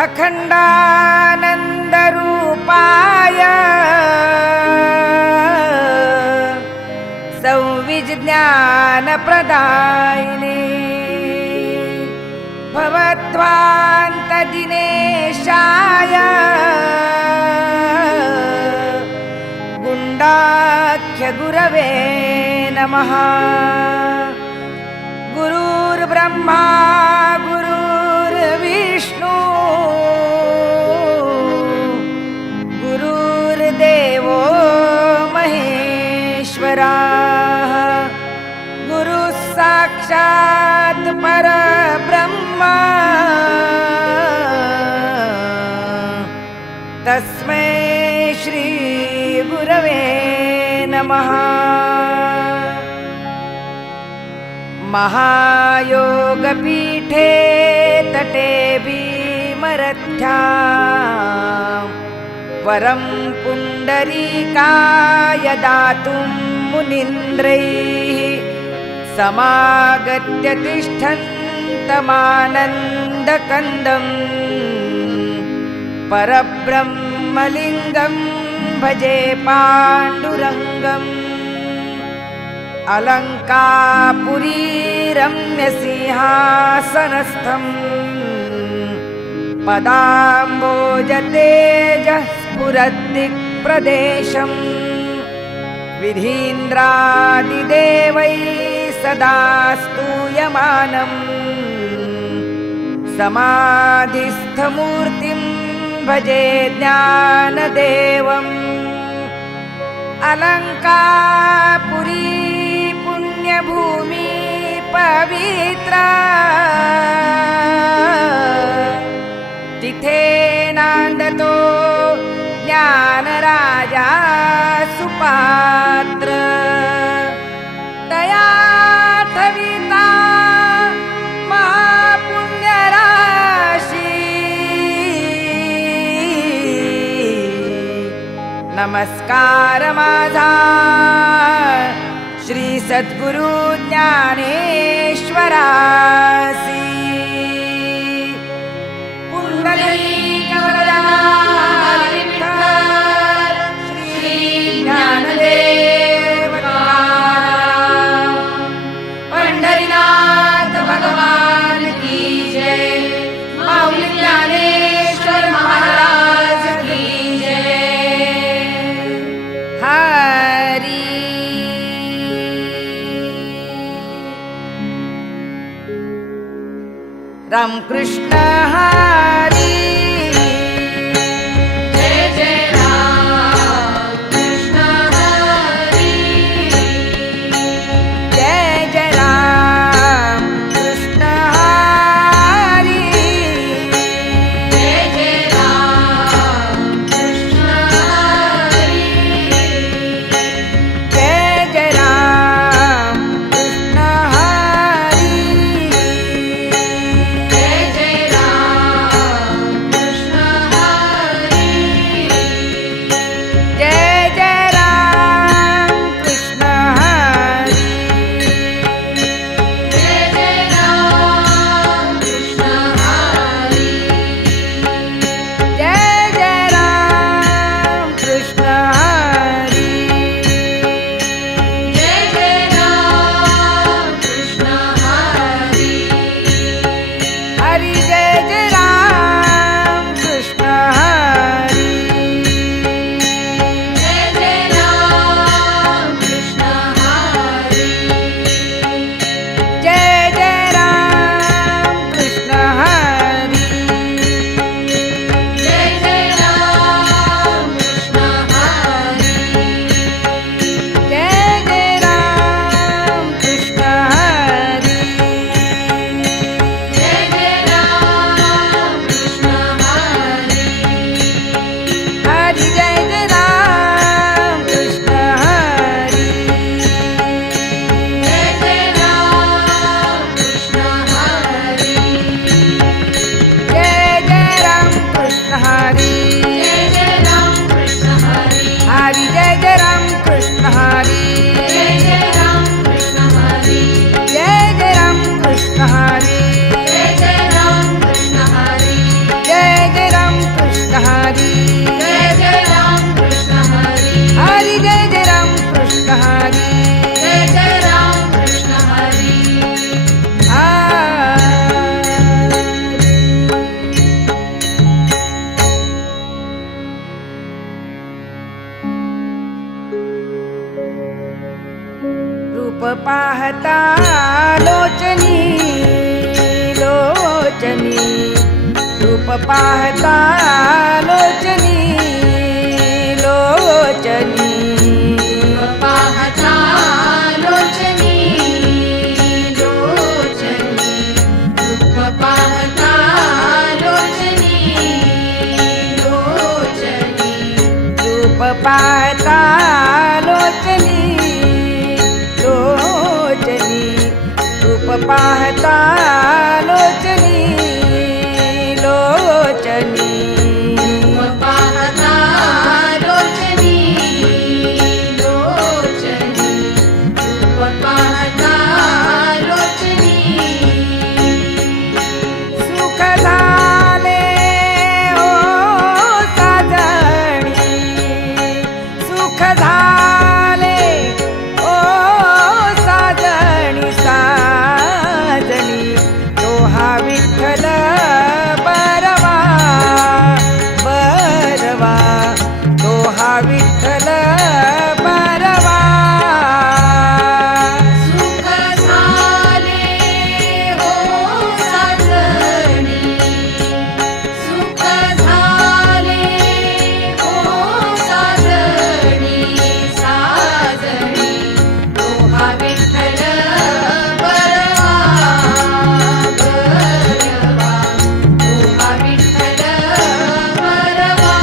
अखंडानंदरूपाय संविज्ञानप्रदायिने भवध्वान्तदिनेशाय गुण्डाख्यगुरवे नमः। गुरुर्ब्रह्मा गुरुर्विष्णु गुरुर्देवो महेश्वरा गुरुः साक्षात् परब्रह्मा तस्मै श्री गुरवे नमः। महायोगपीठे तटे भीमरथ्यां वरं पुण्डरीकाय दातुं मुनीन्द्रैः समागत्य तिष्ठन्तमानन्दकन्दं परब्रह्मलिङ्गं भजे पाण्डुरङ्गम्। अलङ्कापुरीरम्यसिंहासनस्थं पदाम्बोजतेजः स्फुरद्दिक्प्रदेशम् विधीन्द्रादिदेवैः सदा स्तूयमानम् समाधिस्थमूर्तिं भजे ज्ञानदेवम्। अलङ्कापुरी पुण्यभूमि पवित्रा तिथे नांदतो ज्ञानराजा सुपात्र तया ठविता महापुण्यराशी। नमस्कार माझा श्री सद्गुरु ज्ञानेश्वरासी। पुंडलीकवरदा विठ्ठल श्री ज्ञानदेव तुकाराम पंढरीनाथ भगवान की जय। माऊली ज्ञानेश्वर महाराज की जय। हरी रामकृष्ण हरी जय जय राम कृष्ण हरी जय जय राम कृष्ण हरी जय जय राम कृष्ण हरी जय जय राम कृष्ण हरी जय पाहता लोचनी लोचनी रूप पाहता लोचनी लोचनी पाहता लोचनी लोचनी रूप पाहता लोचनी लोचनी रूप पाहता लोचनी लोचनी रूप पाहता लोचनी लोचनी पाहता लोचनी लोचनी रूप पाहता लोचनी सुख झाले ओ साजणी सुख झाले ओ साजणी साजणी तो हा विठ्ठल बरवा बरवा तो हा विठ्ठल बरवा सुख झाले हो साजणी सुख झाले हो साजणी साजणी तो हा विठ्ठल बरवा बरवा तो हा विठ्ठल बरवा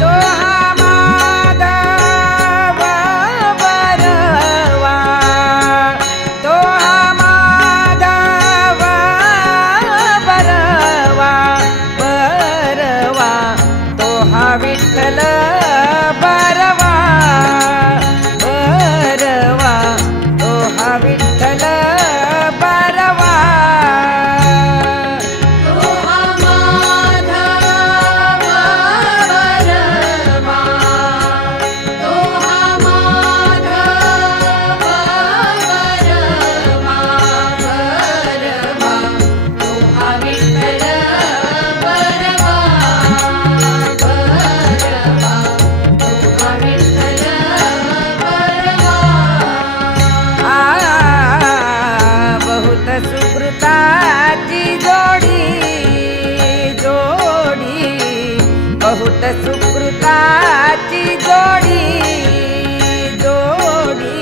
तो हा माधव बरवा तो हा माधव बरवा बरवा तो हा विठ्ठल बरवा बरवा तो हा विठ्ठल बरवा तो हा माधव बरवा तो हा माधव बरवा बरवा तो हा विठ्ठल बरवा बरवा तो हा विठ्ठल बरवा बहुत सुकृताची जोडी जोडी बहुत सुकृताची जोडी जोडी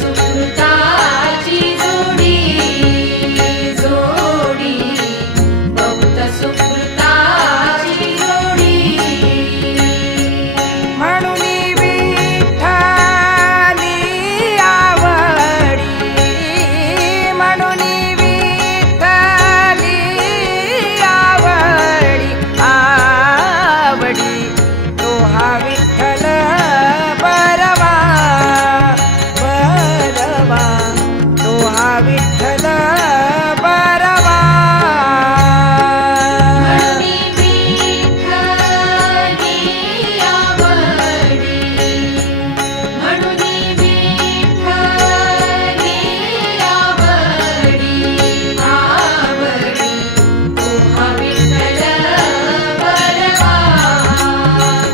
सुकृताची जोडी जोडी बहुत सुकृताची जोडी म्हणून विठ्ठली आवडी म्हणून विठ्ठली आवडी आवडी तो हा विठ्ठल बरवा बरवा तो हा विठ्ठल बरवा म्हणून विठ्ठली आवडी म्हणून विठ्ठली आवडी आवडी तो हा विठ्ठल बरवा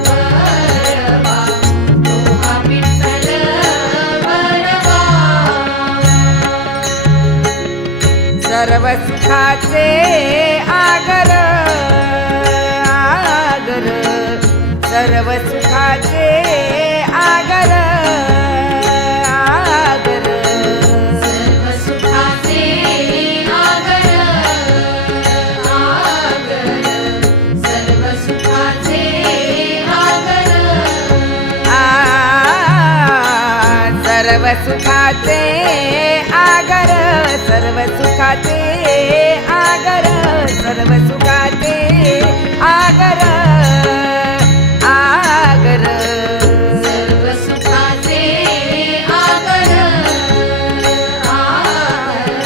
बरवा तो हा विठ्ठल बरवा सर्व सुखाचे आगर आगर सर्व सुखाचे आगर आगर सर्व सुखाचे आगर आगर सर्व सुखाचे आगर सर्व सुखाचे आगर सर्व सुखाचे आगर सर्व सुखाचे आगर आगर सर्व सुखाचे आगर आगर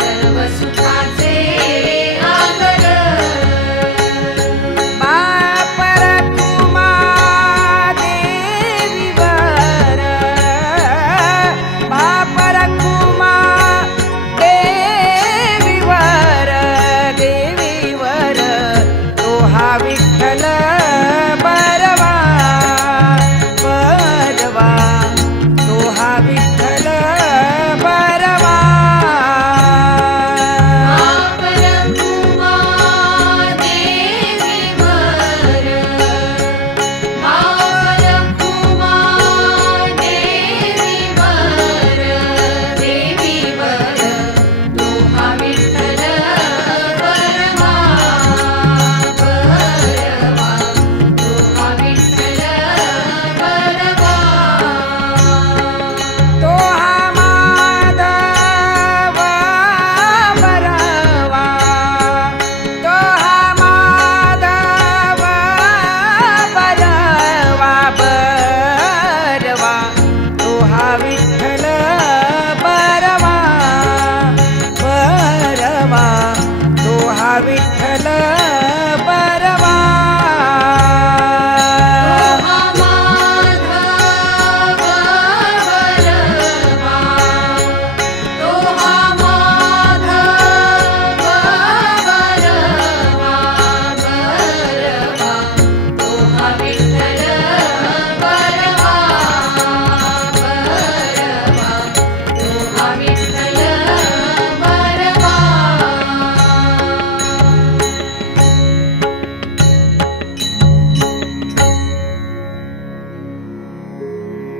सर्व सुखाचे आगर बाप रखुमा देवीवर बाप रखुमा देवीवर देवीवर तो हा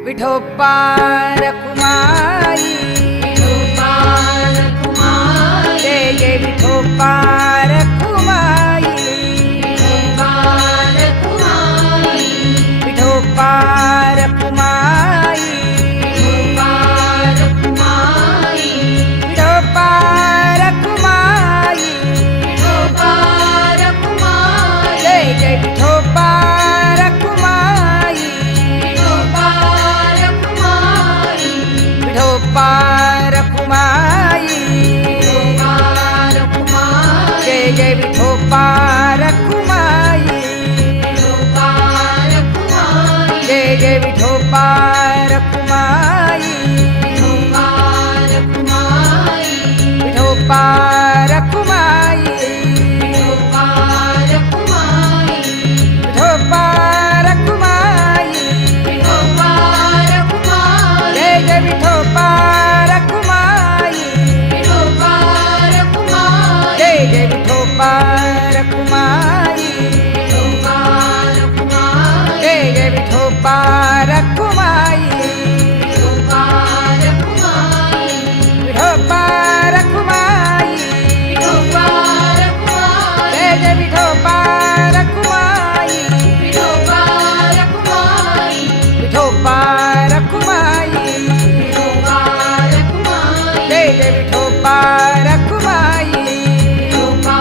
विठोबा रखुमाई विठोबा रखुमाई जय जय विठोबा रखुमाई विठोबा रखुमाई विठोबा रखुमाई विठोबा रखुमाई विठोबा रखुमाई विठोबा रखुमाई जय जय विठोबा रखुमाई विठोबा रखुमाई विठोबा रखुमाई विठोबा रखुमाई जय जय विठोबा रखुमाई विठोबा रखुमाई जय जय विठोबा रखुमाई विठोबा रखुमाई विठोबा रखुमाई विठोबा रखुमाई विठोबा रखुमाई विठोबा रखुमाई जय जय विठोबा रखुमाई विठोबा रखुमाई जय जय विठोबा रखुमाई विठोबा रखुमाई जय जय विठोबा रखुमाई विठोबा रखुमाई विठोबा रखुमाई विठोबा रखुमाई जय जय विठोबा रखुमाई विठोबा रखुमाई विठोबा रखुमाई विठोबा रखुमाई जय जय विठोबा रखुमाई विठोबा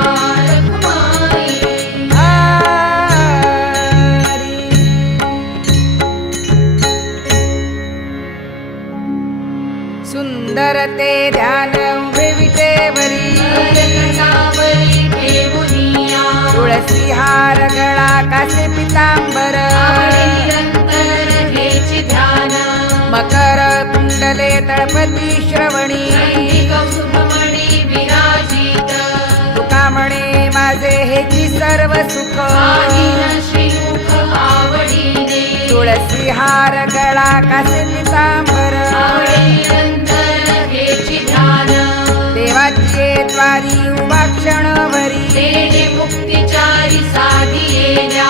रखुमाई हरी. सुंदर ते ध्यान उभे विटेवरी कटावरी ठेवुनिया तुळसी हार गळा कासे पितांबर आवडे निरंतर हेची ध्यान मकर कुंडले तळपती श्रवणी शुभमणी विराजित तुका म्हणे माझे हेची सर्व सुख आदिन श्रीमुख आवडीने तुळसी हार गळा कासे पितांबर आवडे निरंतर हेची ध्यान देवाची द्वारी उभा क्षणभरी तेने मुक्तिचारी साधियेल्या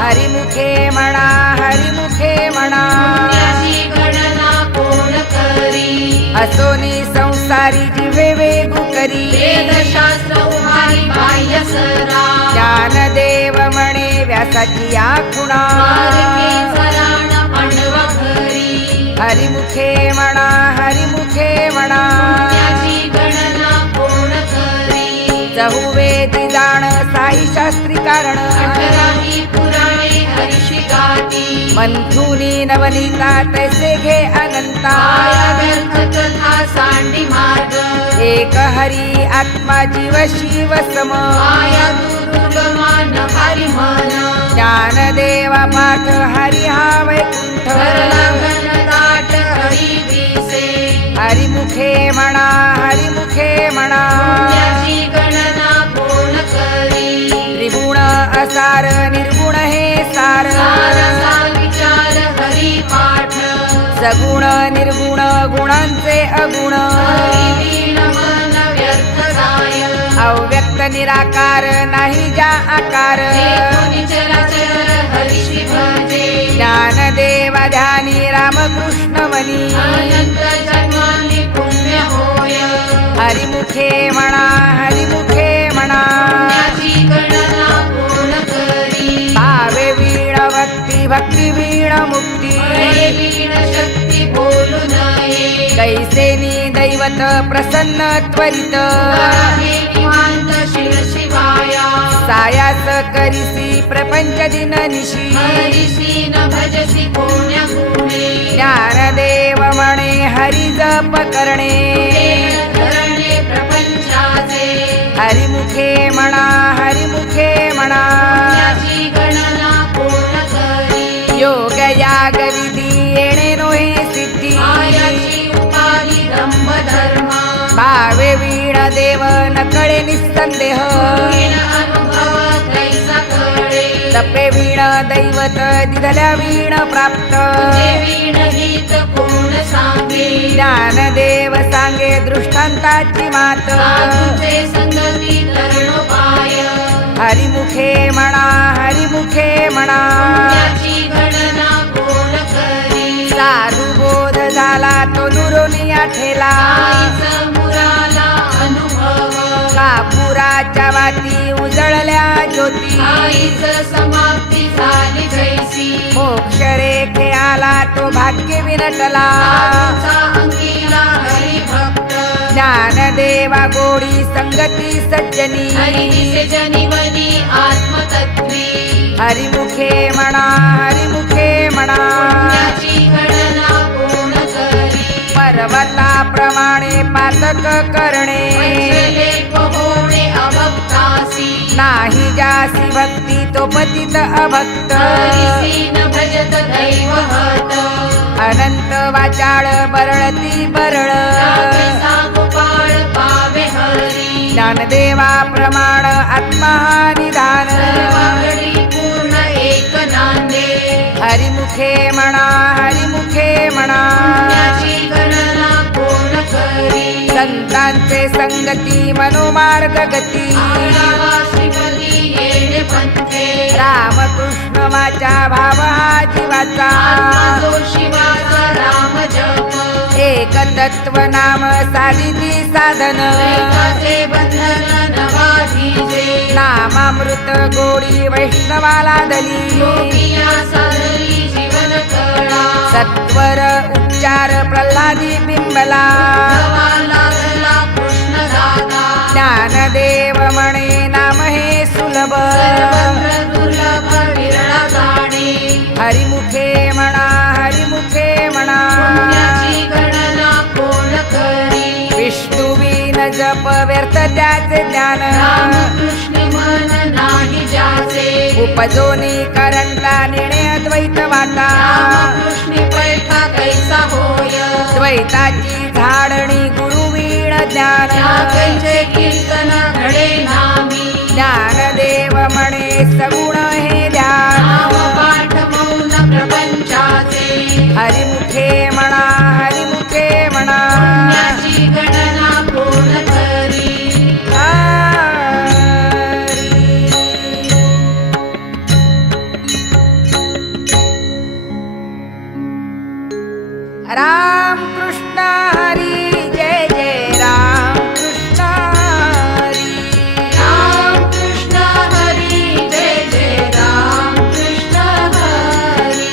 हरिमुखे म्हणा हरिमुखे म्हणा पुण्याची गणना कोण करी असोनी संसारी जिवे वेगू करी वेदशास्त्र उभारी बाह्य सरा ज्ञानदेव म्हणे व्यासाची आखुणा मार्गे चराण पांडवा घरी हरिमुखे म्हणा हरिमुखे म्हणा पुण्याची गणना कोण करी चहुवेदी जाण साई शास्त्री कारण अठराही पुराणे हरिषी गाती मंथुनी नवनीता तैसे घे अनंता माया व्यर्थ कथा सांडी मार्ग एक हरी आत्मा जीव शिव सम माया दुर्गमान हरी मन ज्ञानदेवा पाठ हरी हा वैकुंठ धरला घनदाट हरी दिसे हरिमुखे म्हणा हरिमुखे म्हणा पुण्याची गणना कोण करी त्रिगुण असार निर्गुण हे सार सारसा विचार हरी पाठ सगुण निर्गुण गुणांचे अगुण हरी वीण मन व्यर्थ जाय अव्यक्त निराकार नाही ज्या आकार एकूणी चराचर हरिषी भजे ज्ञानदेवा ध्यानी रामकृष्ण मनी अनंत जन्मांनी पुण्य होय हरिमुखे म्हणा हरिमुखे म्हणा पुण्याची गणना कोण करी भावे वीण भक्ती भक्ती वीण मुक्ती फळे वीण शक्ती बोलू नये कैसेनी दैवत प्रसन्न त्वरित आहे निवांत शिव शिवाया सायास करिसी प्रपंच दिन निशी हरिसी न भजसी कोण्या गुणे ज्ञानदेव म्हणे हरी जप करणे धरणे प्रपंचाचे हरिमुखे म्हणा हरिमुखे म्हणा पुण्याची गणना कोण करी योग याग विधी येणे नोहे सिद्धी मायाची उपाधी ब्रह्म धर्म भावे वीण देव नकळे निसंदेह वीण अनुभव कैसा कळे तपे वीण दैवत दिधल्या वीण प्राप्त जे वीण गीत कोण सांगे ज्ञानदेव सांगे दृष्टांताची मात साधूचे संगती तरणोपाय हरिमुखे म्हणा हरिमुखे म्हणा पुण्याची गणना कोण करी साधू नामाच्या वाती उजळल्या ज्योती आईच समाप्ती झाली जैसी मोक्ष रेखे आला तो भाग्य विनटला साधूचा अंकिला हरिभक्त ज्ञानदेवा गोडी संगती सज्जनी हरिदिसे जनिवनी आत्मतत्वी हरिमुखे म्हणा हरिमुखे म्हणा पुण्याची गणना कोण करी पर्वताप्रमाणे पातक करणे पंचलेख होणे अभक्तासी नाही जासी भक्ती तो पतित अभक्त हरिसी न भजत दैवहत अनंत वाचाळ बरळती बरळ कैसा गोपाळ पावे हरी ज्ञानदेवा प्रमाण आत्मा निधान सर्वांगडी पूर्ण एक नांदे हरिमुखे म्हणा हरिमुखे म्हणा पुण्याची गणना कोण करी संतांचे संगती मनोमार्ग गती आळावा श्रीपती येणे पंथे रामकृष्ण वाचा भाव हा जीवाचा आत्मा जो शिवाचा राम जप एक तत्व नाम साधिती साधन दैवाचे बंधन नवाधीजे नामामृत गोडी वैष्णवाला दली योगिया साधली जीवन कळा सत्वर उच्चार प्रल्हादी बिंबला भवा लागला कृष्ण दादा ज्ञानदेव म्हणे नाम हे सुलभ सर्वत्र दुर्लभ विरळा जाणे हरिमुखे म्हणा हरिमुखे म्हणा पुण्याची गणना कोण करी विष्णुवीन जप व्यर्थ त्याचे ज्ञान रामकृष्ण मन नाही ज्याचे उपजोनी करंटा नेणे अद्वैत वाटा रामकृष्ण पैठा कैसा होय द्वैताची झाडणी गुरुवीण ज्ञान त्या कैचे कीर्तन घडे नामी ज्ञानदेव म्हणे सगुण हे ध्यान नाम पाठ मौन प्रपंचाचे हरिमुखे म्हणा हरिमुखे म्हणा पुण्याची गणना कोण करी राम कृष्ण हरी जय जय राम कृष्ण हरी राम कृष्ण हरी जय जय राम कृष्ण हरी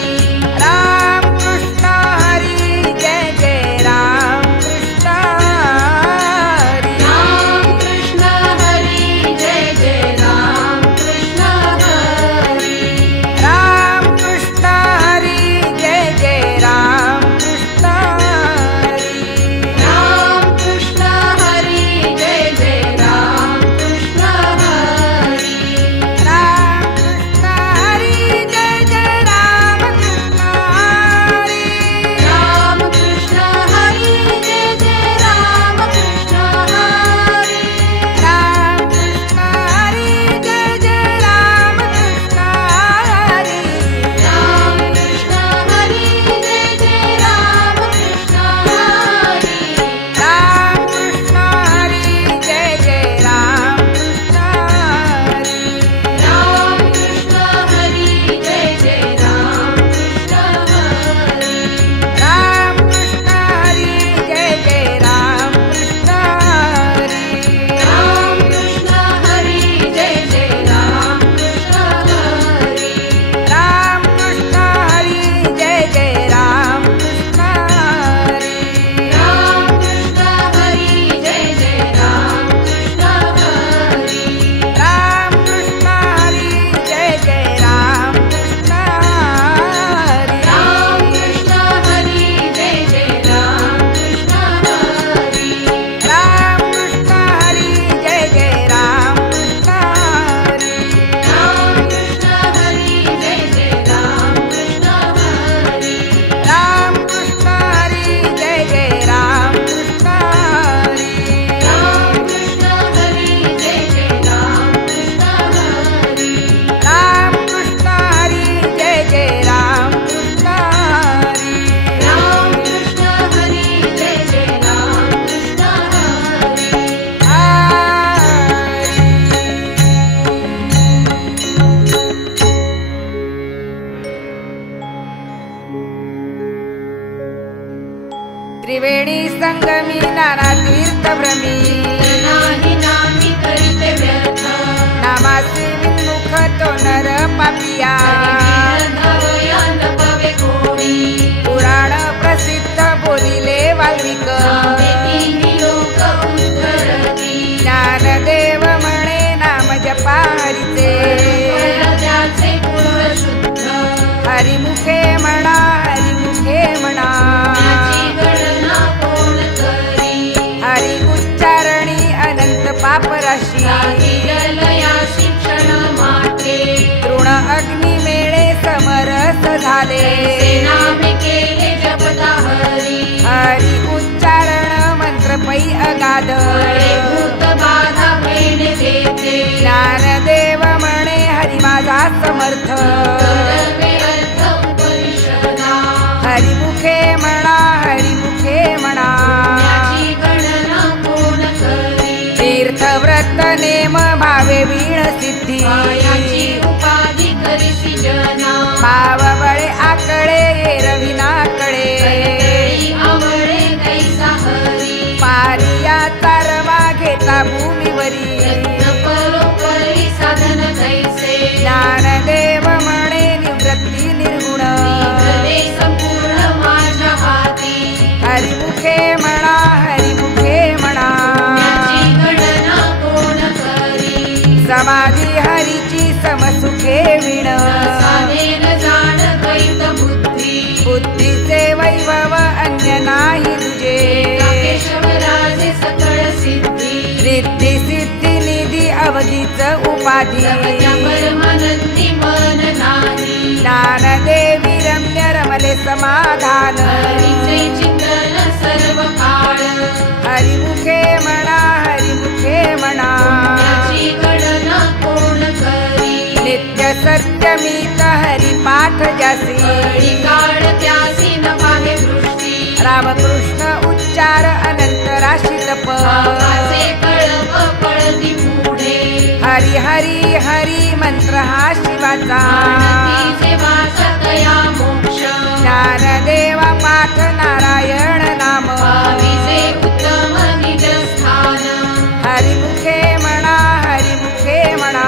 राम कृष्ण हरी जय जय राम कृष्ण हरी राम कृष्ण हरी जय जय राम कृष्ण हरी राम कृष्ण हरी जय जय राम कृष्ण त्रिवेणी संगमी नाना तीर्थ भ्रमी नाही नामी करीते व्यर्थ दासी विन्मुख तो नर पापिया धवया न पवे कोणी पुराण प्रसिद्ध बोलिले वाल्मिक नामे तिन्ही लोक उद्धरती ज्ञानदेव म्हणे नाम जपा हरीचे त्याचे कुळ शुद्ध हरिमुखे म्हणा हरिमुखे म्हणा त्याची गणना कोण करी हरि उच्चारणी अनंत पापराशी लया शिक्षण माटे तृण अग्नी मेळे समरस झाले नामे केले जपता हरी हरि उच्चारण मंत्र पै अगाध भूत बाधा फेड देते ज्ञानदेव म्हणे हरि माझा समर्थ करवे अर्थ उपनिषदा हरिमुखे म्हणा हरिमुखे म्हणा त्याची गणना कोण करी तीर्थव्रत नेम भावे वीण सिद्धी याची उपाधी करीसी जना भाव बळे आकडे एरविनाकडे आवळे कैसा हरी पारिया तारवा घेता भूमीवरी परोपरी साधन कैसे ज्ञानदेव म्हणे निवृत्ती निर्गुण निघाले संपूर्ण माझ्या हाती हरिमुखे म्हणा हरिमुखे म्हणा त्याची गणना कोण करी समाधी हरीची समसुखे विण साधेन जाण कैत बुद्धी बुद्धीचे वैभव अन्य नाही तुझे केशवराजे सकळ सिद्धी रिद्धी सिद्धी निधी अवधीच उपाधी त्या परमानंदी मन नाही ज्ञानदेवी रम्य रमले समाधान हरीचे चिंतन सर्व काळ हरिमुखे म्हणा हरिमुखे म्हणा त्याची गणना कोण करी नित्य सत्यमीत हरिपाठ जासी कळी काळ त्यासी न पाहे दृष्टी रामकृष्ण उच्चार अनंत राशी तप पापाचे कळप पळती पुढे हरी हरी हरी मंत्र हा शिवाचा आणतीचे वाचा तया मोक्ष ज्ञानदेवा पाठ नारायण नाम पाविसे उत्तम निज स्थान हरिमुखे म्हणा हरिमुखे म्हणा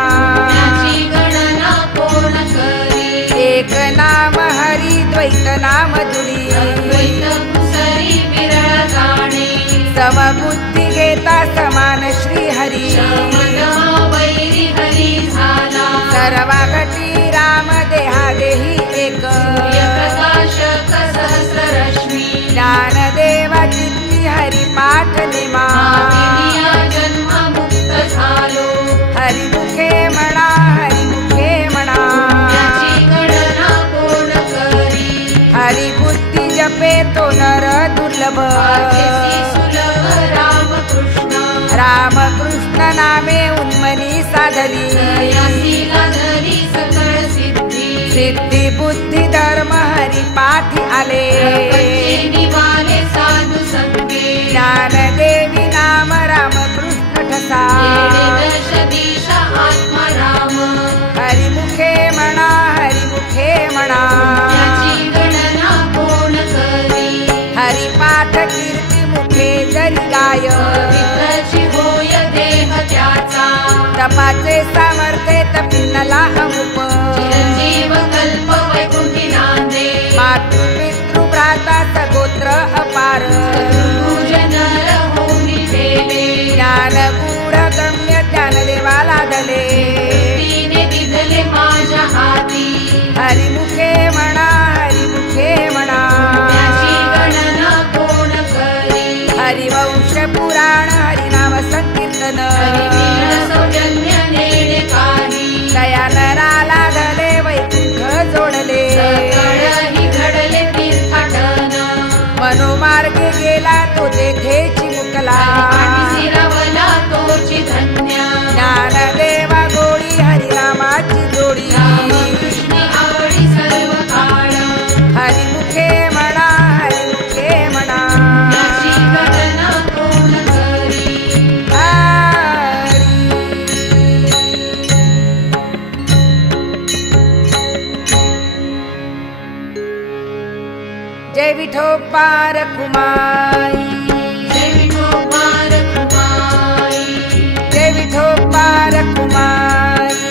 त्याची गणना कोण करी एक नाम हरी द्वैत नाम दुरी द्वैत कुसरी विरळ जाणे समबुद्धी घेता समान श्री हरी शमदमा वैरी हरी झाला सर्वागती राम देहा देही एक सूर्यप्रकाशक सहस्र रश्मी ज्ञानदेवा चित्ती हरी पाठ निमा मागिनिया जन्म मुक्त झालो हरिमुखे म्हणा हरिमुखे म्हणा त्याची गणना कोण करी हरिबुद्धी जपे तो नर दुर्लभ आदेशी सुलभ रामकृष्ण रामकृष्ण नामे उन्मनी साधली यासीला धरी सकळ सिद्धी सिद्धी बुद्धी धर्म हरी पाठी आले प्रपंचे निवाले साधू संगे ज्ञानदेवी नाम रामकृष्ण ठसा येणे दश दिशा आत्मा राम हरिमुखे म्हणा हरिमुखे म्हणा त्याची गणना कोण करी हरिपाठ कीर्ती मुखे जरी गाय पवित्रची होय देह त्याचा तपाचे सामर्थ्य तपिन्नला अमुप चिरंजीव कल्प वैकुंठी नांदे मातृ पितृ भ्राता सगोत्र अपार पूजनर होमी ठेले ज्ञान गूढ गम्य ज्ञानदेवा लादले तिने दिधले माझ्या हाती हरिमुखे म्हणा हरिमुखे म्हणा त्याची गणना कोण करी हरिवंश पुराण हरिनाम संकीर्तन हरिवीर सौजन्य नेणे काही दया नराला धले वैकुंठ जोडले सकळही घडले तीर्थाटन मनोमार्गे गेला तो तेथेची मुकला पाठी शिरवला तोची धन्य ज्ञानदेवा गोळी हरिरामाची जोडी रामकृष्ण आवडी सर्व काळ हरिमुखे म्हणा हरिमुखे म्हणा त्याची गणना कोण करी हरी. जय विठोबार कुमाई जय विठोबार कुमाई जय विठोबार कुमाई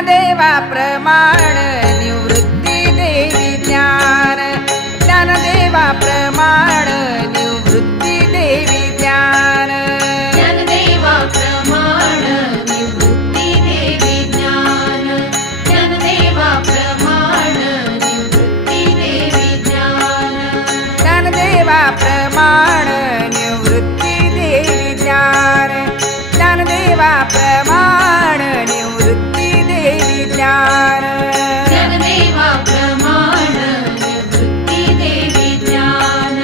ज्ञानदेवा प्रमाण निवृत्ती देवी ज्ञान ज्ञानदेवा प्रमाण निवृत्ती देवी ज्ञान ज्ञानदेवा प्रमाण निवृत्ती देवी ज्ञान ज्ञानदेवा प्रमाण निवृत्ती देवी ज्ञान ज्ञानदेवा प्रमाण निवृत्ती देवी ज्ञान ज्ञानदेवा प्रमाण निवृत्ती देवी ज्ञान ज्ञानदेवा प्रमाण निवृत्ती देवी ज्ञान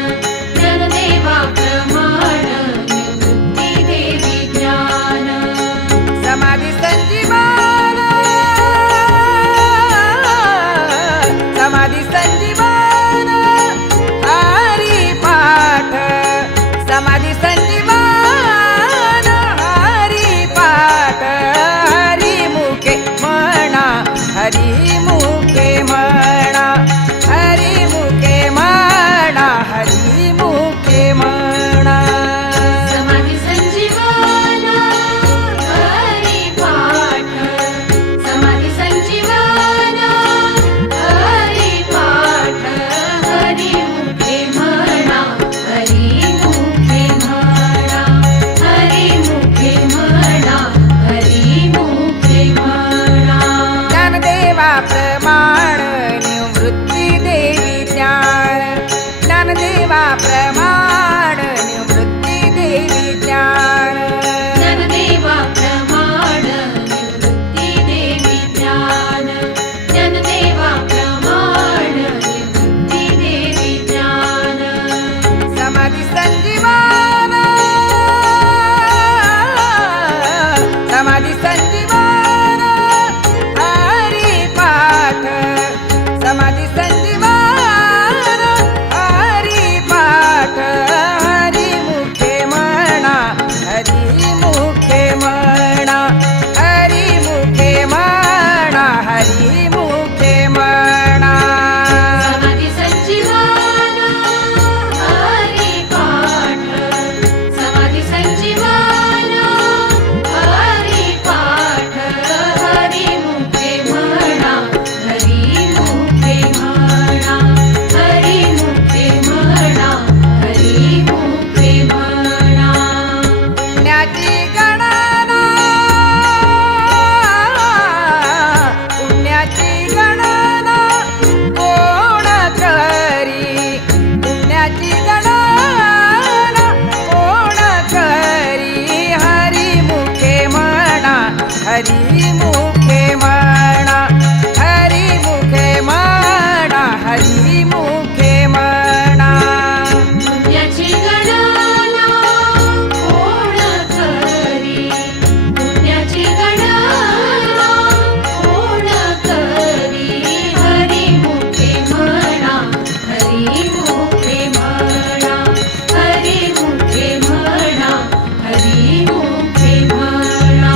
ज्ञानदेवा प्रमाण निवृत्ती देवी ज्ञान समाधी संजीवन समाधी संजीवन हरी पाठ समाधी संजीवन हरी पाठ हरी मुखे म्हणा हरी मुखे म्हणा हरी मुखे म्हणा हरी मुखे म्हणा समाधी संजीवन हरी पाठ समाधी संजीवन हरी पाठ हरी मुखे म्हणा हरी मुखे म्हणा हरी मुखे म्हणा हरी मुखे म्हणा ज्ञानदेवा प्रमाण निवृत्ती देवी ज्ञान ज्ञानदेवा प्रमाण निवृत्ती देवी ज्ञान ज्ञानदेवा प्रमाण निवृत्ती देवी ज्ञान ज्ञानदेवा प्रमाण निवृत्ती देवी ज्ञान समाधी संजीवन समाधी संजीवन हरी पाठ समाधी संजीवन हरी पाठ हरी मुखे म्हणा हरी मुखे म्हणा हरी मुखे म्हणा हरी मुखे म्हणा समाधी संजीवन हरी पाठ समाधी संजीवन हरी पाठ हरी मुखे म्हणा हरी मुखे म्हणा हरी मुखे म्हणा हरी मुखे म्हणा पुण्याची गणना पुण्याची गणना कोण करी पुण्याची गणना कोण करी हरी मुखे म्हणा हरी मुखे म्हणा हरी मुखे म्हणा हरी मुखे म्हणा पुण्याची गणना कोण करी पुण्याची गणना कोण करी हरी मुखे म्हणा हरी मुखे म्हणा हरी मुखे म्हणा हरी मुखे म्हणा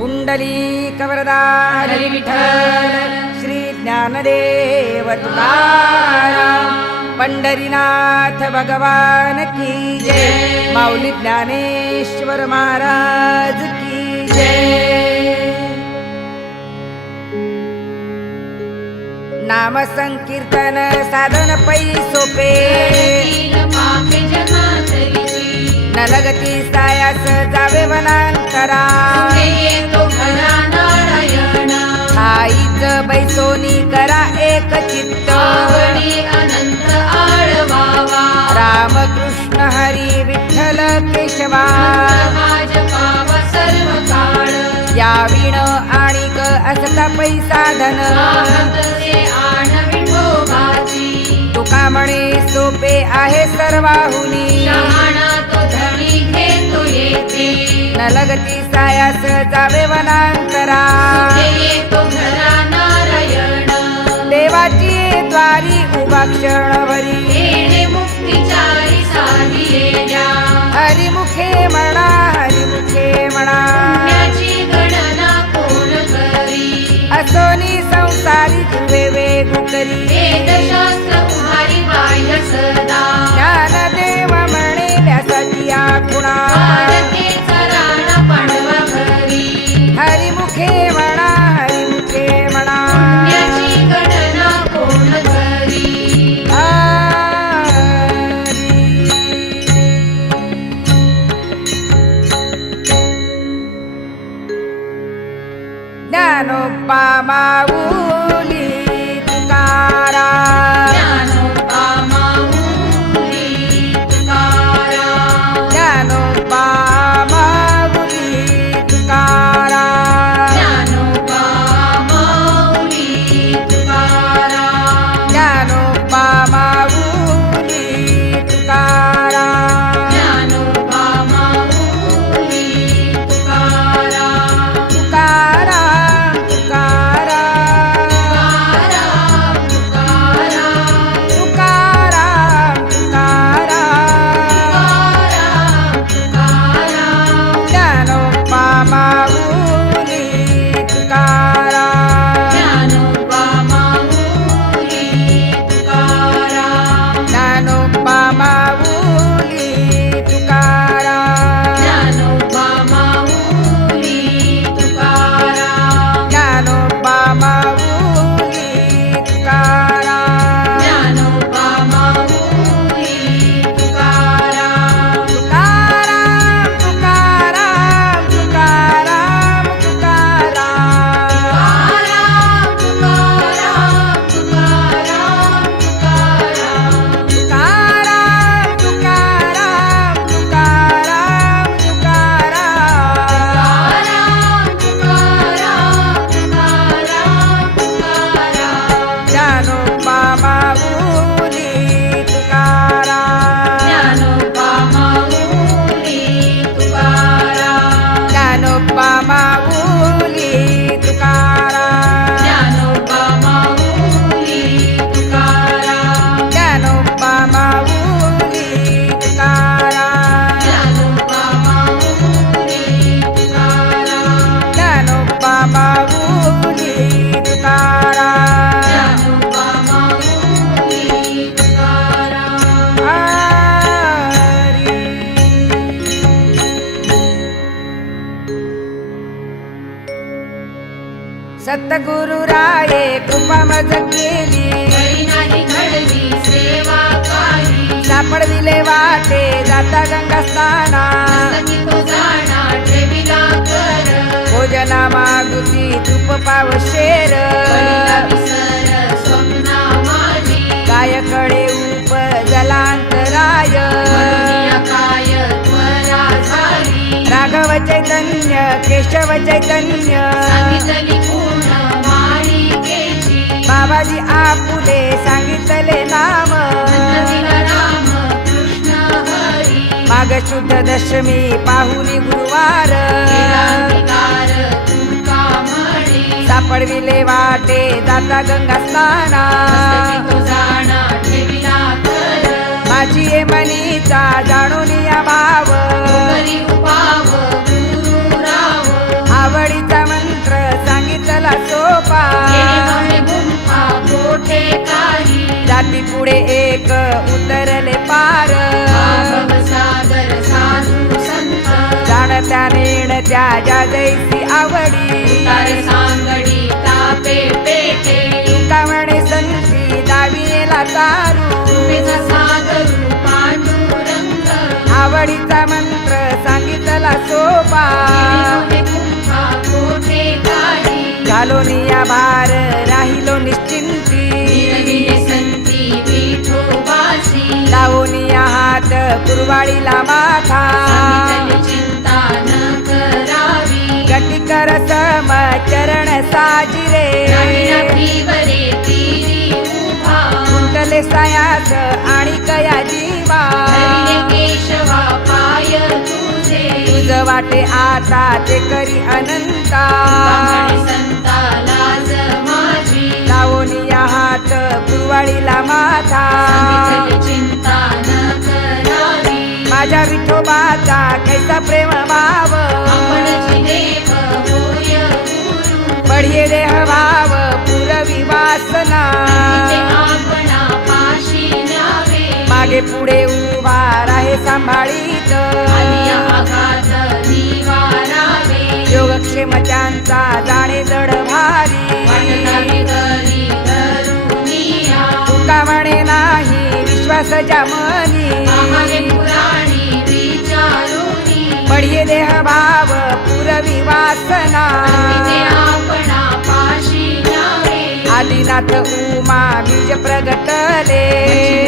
कुंडली कवरदार हरी विठ्ठल श्री ज्ञानदेव तुकाराम पंढरीनाथ भगवान की जय माऊली ज्ञानेश्वर महाराज की जय नाम संकीर्तन साधन पै सोपे पापे जन्मांतरीची न लगती सायास जावे वनांतरा येतो खरा नारायण आईच बैसोनी करा एक चित्त आवडी अनंत आळवावा रामकृष्ण हरी विठ्ठल केशवा समाज पाव सर्व काळ या विण आणिक असता पैसा धन आहतसे आण विठोबाची तुका म्हणे सोपे आहे सर्वाहुनी शहाणा तो धणी घेतो येथे न लगती सायास जावे वनांतरा येतो खरा नारायण देवाची द्वारी उभा क्षणभरी येणे मुक्तीचारी साधी येण्या हरिमुखे म्हणा हरिमुखे म्हणा पुण्याची गणना कोण करी असोनी संसारी तुवे वेग करी वेदशास्त्र उभारी बाह्य सदा ज्ञानदेव म्हणे व्यासाची आखुणा भारतेचा राणा पांडवा माऊली तुकाराम ज्ञानोबा माऊली तुकाराम ज्ञानोबा माऊली तुकाराम ज्ञानोबा माऊली तुकाराम ज्ञानोबा माऊली तुकाराम ज्ञानोबा माऊली तुकाराम तुकाराम तुकाराम तुकाराम तुकाराम तुकाराम ज्ञानोबा माऊली तुकाराम ज्ञानोबा माऊली तुकाराम ज्ञानोबा माऊली तुकाराम ज्ञानोबा माऊली तुकाराम ज्ञानोबा माऊली तुकाराम ज्ञानोबा माऊली तुकाराम तुकाराम तुकाराम तुकाराम तुकाराम तुकाराम तुकाराम तुकाराम तुकाराम तुकाराम तुकाराम तुकाराम तुकाराम तुकाराम ज्ञानोबा माऊली तुकाराम ज्ञानोबा माऊली तुकाराम ज्ञानोबा माऊली तुकाराम ज्ञानोबा माऊली तुकाराम ज्ञानोबा माऊली तुकाराम ज्ञानोबा माऊली तुकाराम ज्ञानोबा माऊली तुकाराम ज्ञानोबा माऊली तुकाराम हरी. सद्गुरु राये कृपा मज केली काही नाही घडली सेवा काही सापडविले वाटे जाता गंगा स्नाना सखी तो जाणा ठेविला कर भोजना मागुती तूप पावशेर बळीला विसर स्वप्ना माझी गायकडे उपजलांतराय म्हणूनिया काय त्वरा झाली राघव चैतन्य केशव चैतन्य सांगितली पूर्ण मालिकेची बाबाजी आपुले सांगितले नाम नंदीला राम कृष्ण हरी माग शुद्ध दशमी पाहुली गुरुवार केला अंगीकार तुका म्हणे सापडविले वाटे जाता गंगा स्नाना सखी तो जाणा ठेविला कर माझी ये मनीचा जाणून या भाव करी उपाव गुरु राव आवडीचा मंत्र सांगितला सोपा केली म्हणे गुंफा कोठे काही जाती पुढे एक उतरले पार भव सागर साधू संत जाणत्या नेणत्या ज्या जैसी आवडी तारे सांगडी तापे पेटे तुका म्हणे संती दाविला तारू तुझा सागरू पांडुरंग आवडीचा मंत्र सांगितला सोपा केली म्हणे गुंफा कोठे काही घालून या भार राहिलो निश्चिंती विरविले संती विठोबासी लावून या हात कुरवाडीला माथा सांगितले चिंता न करावी गटिकर सम चरण साजिरे राहिला भीवरे तीरी उभा कुंटले सायास आणि कया जीवा धरिले केशवा पाय तुझे तुझ वाटे आता ते करी अनंता म्हणे संता लाज माझी लावून या हात कुरवाडीला माथा सांगितले चिंता न करावी माझ्या विठोबाचा कैसा प्रेम भाव आपणची देव होय गुरु बढिये देह भाव पुरवी वासना तिथे आपणा पाशी न्यावे मागे पुढे उभा राहे सांभाळीत आलिया आघात निवारावे योगक्षेम त्यांचा जाणे जड भारी वाटतावे घरी धरुनिया तुका म्हणे नाही विश्वास ज्या मनी आम्हाले पुराणी विचारुनी बढिये देह भाव पुरवी वासना तिथे आपणा पाशी आदिनाथ उमा बीज प्रगटले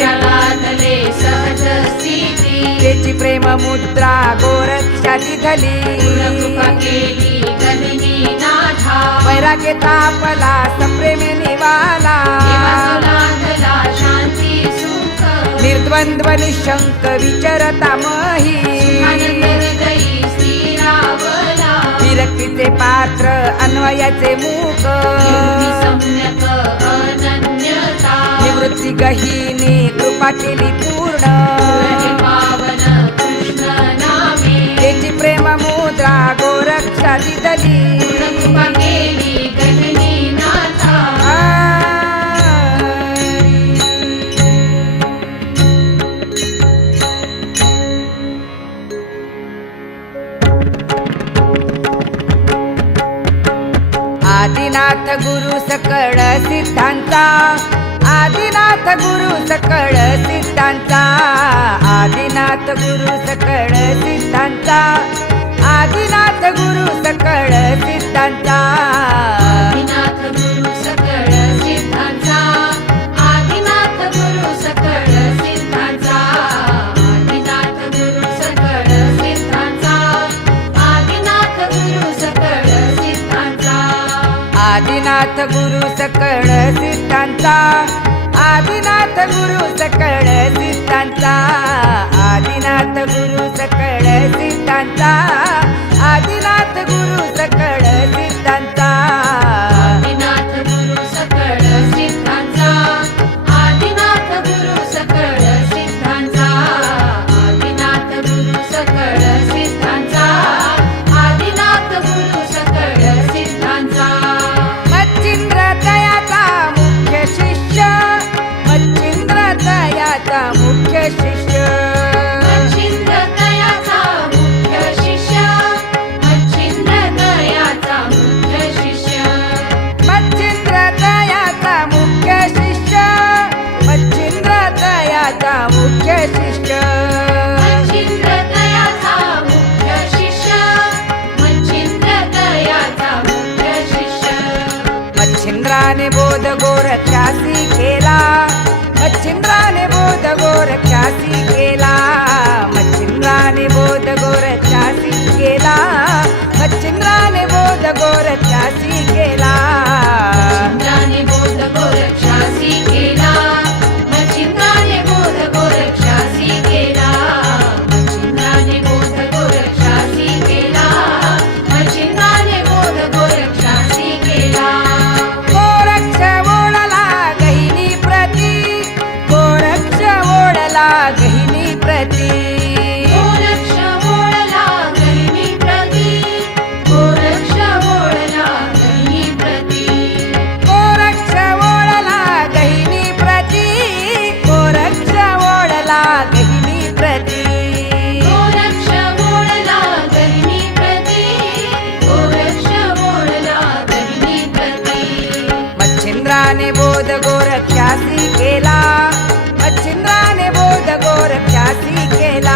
जगातले सहज स्थिती त्याची प्रेम मुद्रा गोरक्षाची धली कृपा केली गगनी नाथा वैराग्य तापला सप्रेमे निवाला तेव्हा सुलांगला शांती सुख निर्द्वंद्व निशंक विचरता मही आनंद हृदयी स्थिरावला विरक्तीचे पात्र अन्वयाचे मुख एवढी सम्यक अनन्यता निवृत्ती गहिनी कृपा केली पूर्ण हे पावन कृष्ण नामे त्याची प्रेम मुद्रा गोरक्षा दिदली कृपा केली गगनी नाथा आदिनाथ गुरु सकळ सिद्धांचा आदिनाथ गुरु सकळ सिद्धांचा आदिनाथ गुरु सकळ सिद्धांचा आदिनाथ गुरु सकळ सिद्धांचा आदिनाथ गुरु सकळ सिद्धांचा आदिनाथ गुरु सकळ सिद्धांचा आदिनाथ गुरु सकळ सिद्धांचा आदिनाथ गुरु सकळ सिद्धांचा आदिनाथ गुरु सकळ सिद्धांचा आदिनाथ गुरु सकळ सिद्धांचा आदिनाथ गुरु सकळ सिद्धांचा आदिनाथ गुरु सकळ सिद्धांचा आदिनाथ गुरु सकळ सिद्धांचा आदिनाथ गुरु सकळ सिद्धांचा आदिनाथ गुरु सकळ सिद्धांचा आदिनाथ गुरु सकळ सिद्धांचा मच्छिंद्र दयाचा मुख्य शिष्य मच्छिंद्र दयाचा मुख्य शिष्य मच्छिंद्र दयाचा मुख्य शिष्य मच्छिंद्र दयाचा मुख्य शिष्य मच्छिंद्र दयाचा मुख्य शिष्य मच्छिंद्र दयाचा मुख्य शिष्य मच्छिंद्र दयाचा मुख्य शिष्य मच्छिंद्र दयाचा मुख्य शिष्य मच्छिंद्राने बोध गोरक्षासी केला मच्छिंद्राने बोध गोरक्षासी केला मच्छिंद्राने बोध गोरक्षासी केला मच्छिंद्राने बोध गोरक्षासी केला मच्छिंद्राने बोध गोरक्षासी केला मच्छिंद्राने बोध गोरक्षासी केला मच्छिंद्राने बोध गोरक्षासी केला मच्छिंद्राने बोध गोरक्षासी केला गोरक्ष ओढला गहिनी प्रती गोरक्ष ओढला गहिनी प्रती गोरक्ष ओढला गहिनी प्रती गोरक्ष ओढला गहिनी प्रती गोरक्ष ओढला गहिनी प्रती गोरक्ष ओढला गहिनी प्रती गोरक्ष ओढला गहिनी प्रती गोरक्ष ओढला गहिनी प्रती मच्छिंद्राने बोध गोरक्षासी केला मच्छिंद्राने बोध गोरक्षासी केला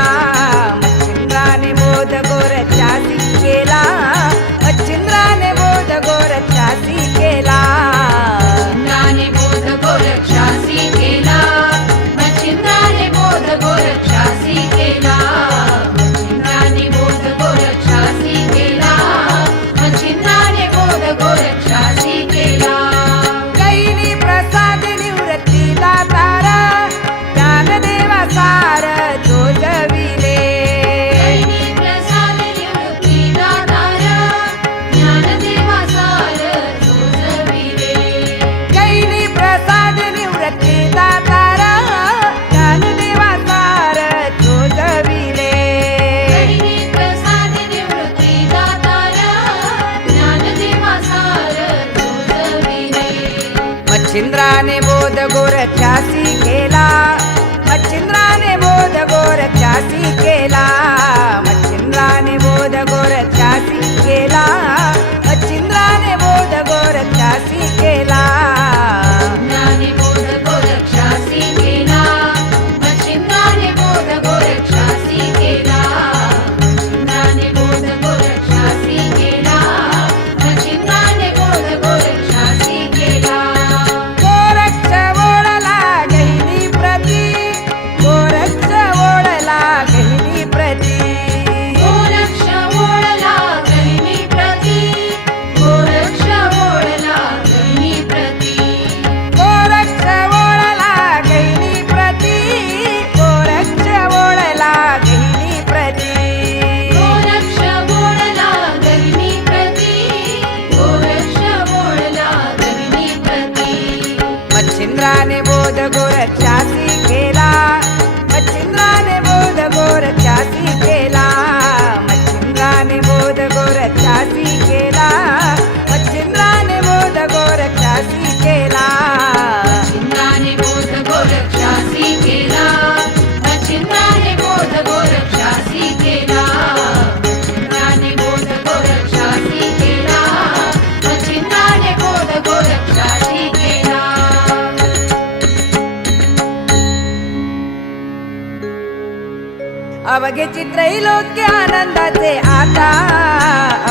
अवघे चित्रैलोक्य आनंदाचे आता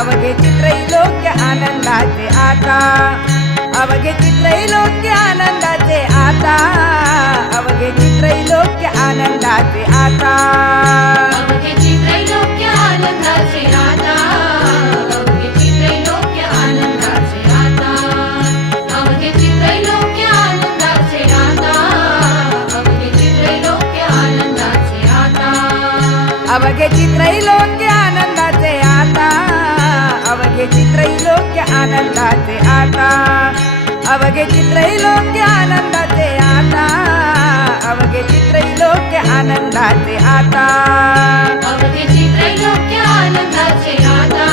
अवघे चित्रैलोक्य आनंदाचे आता अवघे चित्रैलोक्य आनंदाचे आता अवघे चित्रैलोक्य आनंदाचे आता अवघे चित्रैलोक्य आनंदाचे आता अवघे चित्रैलोक्य आनंदाचे आता अवघे चित्रैलोक्य आनंदाचे आता अवघे चित्रैलोक्य आनंदाचे आता अवघे चित्रैलोक्य आनंदाचे आता अवघे चित्रैलोक्य आनंदाचे आता अवघे चित्रैलोक्य आनंदाचे आता अवघे चित्रैलोक्य आनंदाचे आता अवघे चित्रैलोक्य आनंदाचे आता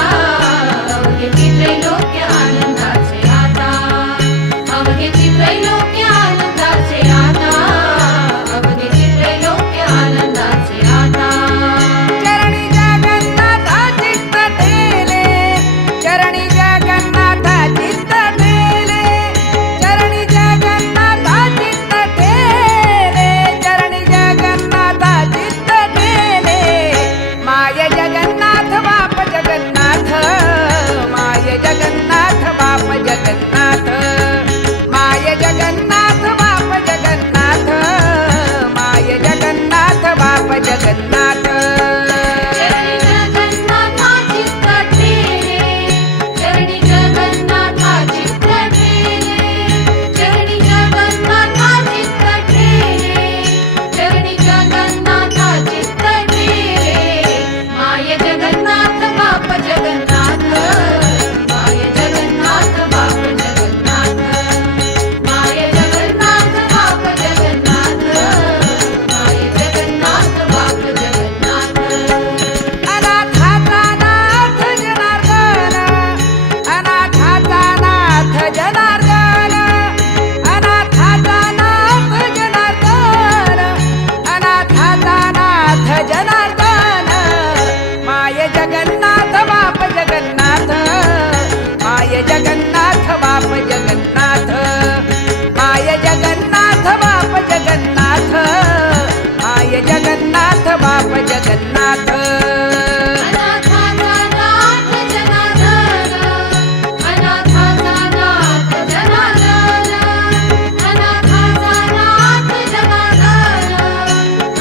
अवघे चित्रैलोक्य आनंदाचे आता अवघे चित्रैलोक्य आनंदाचे आता अवघे चित्रैलोक्य आनंदाचे आता चरणी जगन्नाथा चित्त ठेले चरणी जगन्नाथा चित्त ठेले चरणी जगन्नाथा चित्त ठेले चरणी जगन्नाथा चित्त ठेले माय जगन्नाथ बाप जगन्नाथ माय जगन्नाथ बाप जगन्नाथ माय जगन्नाथ बाप जगन्नाथ माय जगन्नाथ बाप जगन्नाथ चरणी जगन्नाथा चित्त ठेले चरणी जगन्नाथा चित्त ठेले चरणी जगन्नाथा चित्त ठेले चरणी जगन्नाथा चित्त ठेले माय जगन्नाथ बाप जगन्नाथ माय जगन्नाथ बाप जगन्नाथ माय जगन्नाथ बाप जगन्नाथ माय जगन्नाथ बाप जगन्नाथ अनाथाचा नाथ जनार्दन अनाथाचा नाथ जनार्दन अनाथाचा नाथ जनार्दन अनाथाचा नाथ जनार्दन माय जगन्नाथ बाप जगन्नाथ माय जगन्नाथ बाप जगन्नाथ माय जगन्नाथ बाप जगन्नाथ माय जगन्नाथ बाप जगन्नाथ अनाथाचा नाथ जनार्दन अनाथाचा नाथ जनार्दन अनाथाचा नाथ जनार्दन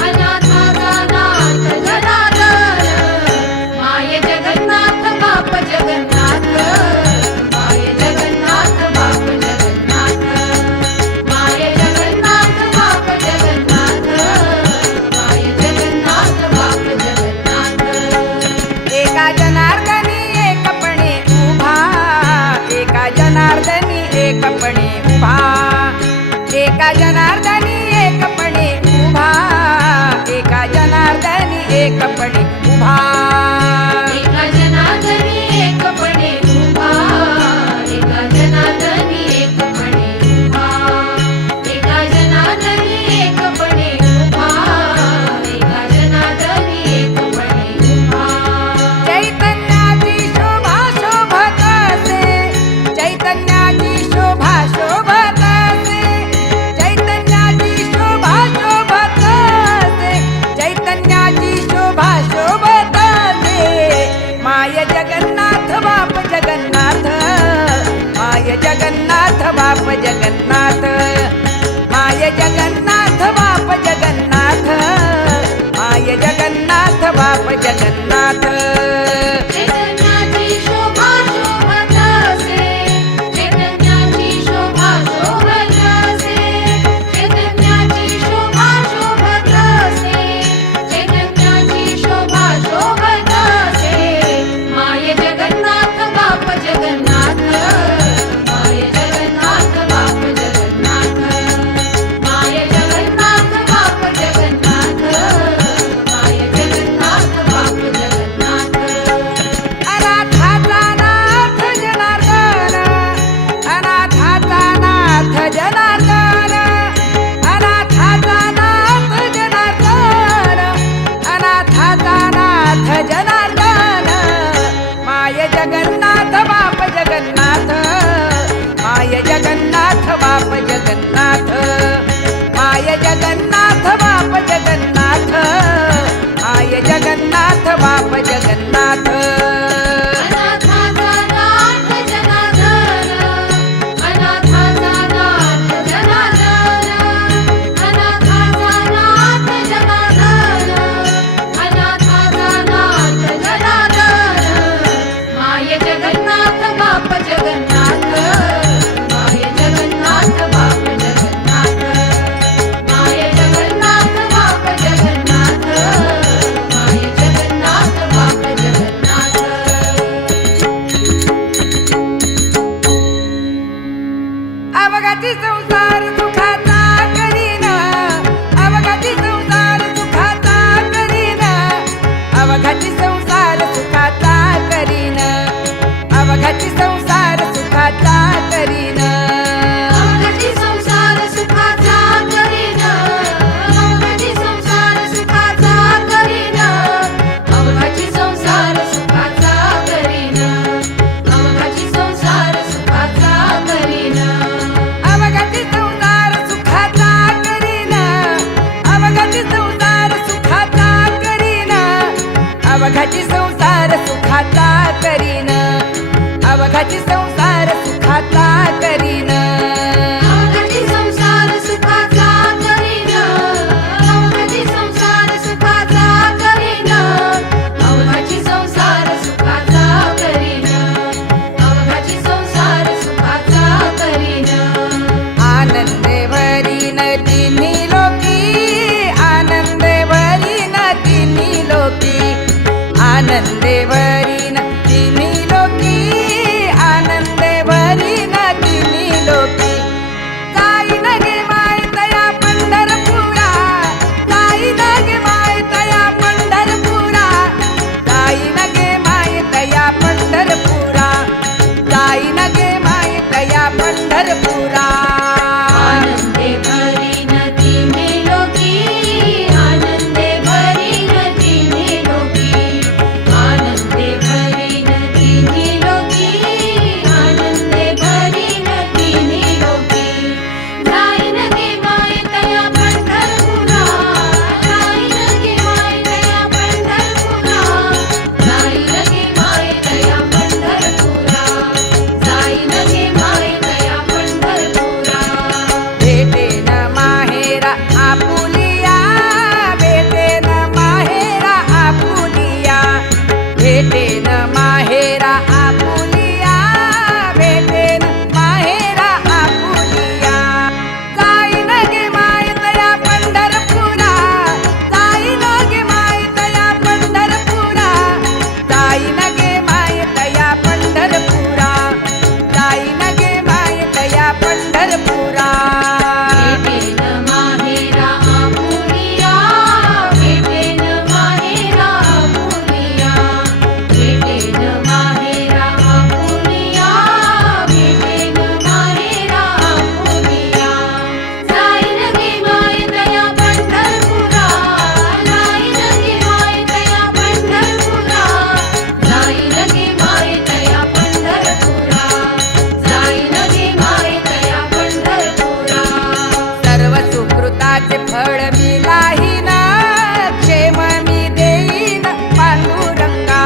अनाथाचा नाथ जनार्दन माय जगन्नाथ बाप जगन्नाथ माय जगन्नाथ बाप जगन्नाथ माय जगन्नाथ बाप जगन्नाथ माय जगन्नाथ बाप जगन्नाथ एका जनार्दनी एकपणे उभा एका जनार्दनी एकपणे उभा एका जनार्दनी एकपणे उभा एका जनार्दनी एकपणे उभा एका जनार्दनी एकपणे उभा एका जनार्दनी एकपणे उभा एका जनार्दनी एकपणे उभा एका जनार्दनी एकपणे उभा चैतन्याची शोभा शोभत असे चैतन्याची शोभा शोभत असे चैतन्याची शोभा शोभत असे चैतन्याची शोभा शोभत असे माय जगन्नाथ बाप जगन्नाथ माय जगन्नाथ बाप जगन्नाथ माय जगन्नाथ बाप जगन्नाथ माय जगन्नाथ बाप जगन्नाथ चैतन्याची शोभा शोभत असे चैतन्याची शोभा शोभत असे चैतन्याची शोभा शोभत असे चैतन्याची शोभा शोभत असे माय जगन्नाथ बाप जगन्नाथ माय जगन्नाथ बाप अवघाची संसार सुखाचा करीन, अवघाची संसार सुखाचा करीन, अवघाची संसार सुखाचा करीन. अवघाची संसार सुखाचा करीन, अवघाची संसार सुखाचा करीन, अवघाची संसार सुखाचा करीन, अवघाची संसार सुखाचा करीन. आनंदे भरीन तिन्ही लोकी, आनंदे भरीन तिन्ही लोकी, आनंदे भरीन तिन्ही लोकी, आनंदे भरीन तिन्ही लोकी. जाईन गे माय तया पंढरपुरा, जाईन गे माय तया पंढरपुरा, जाईन गे माय तया पंढरपुरा, जाईन गे माय तया पंढरपुरा. आनंदे भरीन तिन्ही लोकी, आनंदे भरीन तिन्ही लोकी, आनंदे भरीन तिन्ही लोकी, आनंदे भरीन तिन्ही लोकी. जाईन गे माय तया पंढरपुरा, जाईन गे माय तया पंढरपुरा, जाईन गे माय तया पंढरपुरा, जाईन गे माय तया पंढरपुरा. भेटेन माहेरा आपुलिया, भेटेन माहेरा आपुलिया, भेटेन माहेरा आपुलिया, भेटेन माहेरा आपुलिया. जाईन गे माय तया पंढरपुरा, जाईन गे माय तया पंढरपुरा, जाईन गे माय तया पंढरपुरा, जाईन गे माय तया पंढरपुरा. भेटेन माहेरा आपुलिया, भेटेन माहेरा आपुलिया, भेटेन माहेरा आपुलिया, भेटेन माहेरा आपुलिया. जाईन गे माय तया पंढरपुरा, जाईन गे माय तया पंढरपुरा, जाईन गे माय तया पंढरपुरा, जाईन गे माय तया पंढरपुरा. सर्व सुकृताचे फळ मिलाहीन, क्षेम मी देईन पांडुरंगा.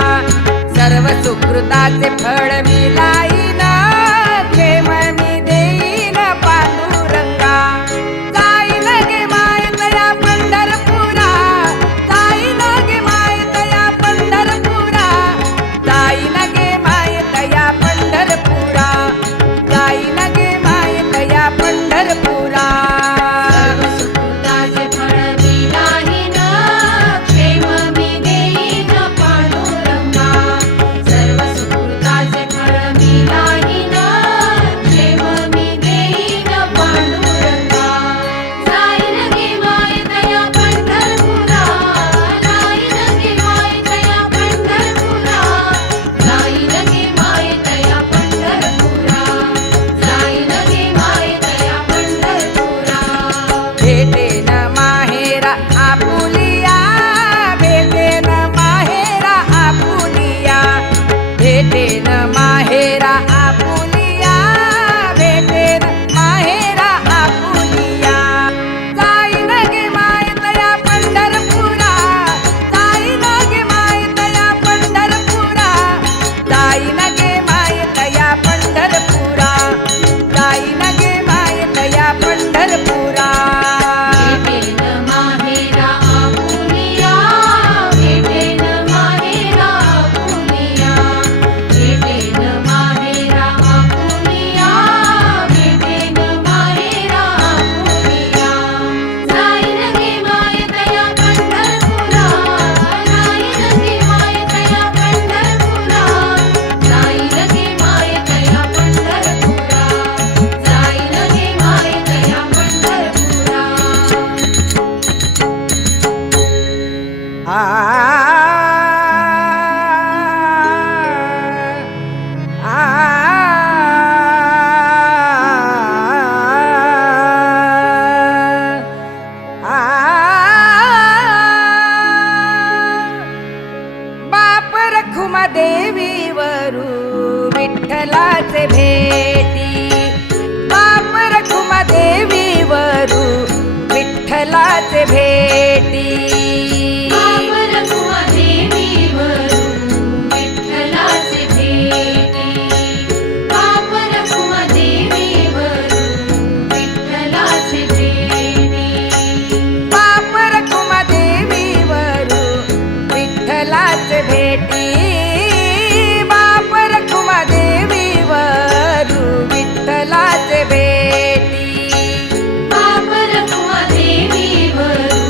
सर्व सुकृताचे फळ मिलाहीन, क्षेम मी देईन पांडुरंगा. जाईन गे माय तया पंढरपुरा, जाईन गे माय तया पंढरपुरा, जाईन गे माय तया पंढरपुरा, जाईन गे माय तया पंढरपुरा. सुकृताचे फळ मिलाहीन, क्षेम मी देईन पांडुरंगा. सर्व सुकृताचे फळ मिलाहीन, क्षेम मी देईन पांडुरंगा. जाईन गे माय तया पंढरपुरा, जाईन गे माय तया पंढरपुरा, जाईन गे माय तया पंढरपुरा, जाईन गे माय तया पंढरपुरा. भेटेन माहेरा आपुलिया, भेटेन माहेरा आपुलिया, भेटेन माहेरा आपुलिया, भेटेन माहेरा आपुलिया. जाईन गे माय तया पंढरपुरा, जाईन गे माय तया पंढरपुरा, जाईन गे माय तया पंढरपुरा, जाईन गे माय तया पंढरपुरा. भेटेन माहेरा आपुलिया, भेटेन माहेरा आपुलिया, भेटेन माहेरा आपुलिया, भेटेन माहेरा आपुलिया. जाईन गे माय तया पंढरपुरा, जाईन गे माय तया पंढरपुरा, जाईन गे माय तया पंढरपुरा, जाईन गे माय तया पंढरपुरा. आ आ बाप रखुमा देवीवरू विठ्ठलाचे भेटी, बाप रखुमा देवीवरू विठ्ठल विठ्ठलाचे भेटी पापर कुवा देवीवरू विठ्ठलाचे भेटी पापर कुवा देवीवरू विठ्ठलाचे भेटी पापर कुमा देवीवरू विठ्ठलाचे भेटी पापर कुमा देवीवरू विठ्ठलाचे भेटी पापर कुवा देवीवरू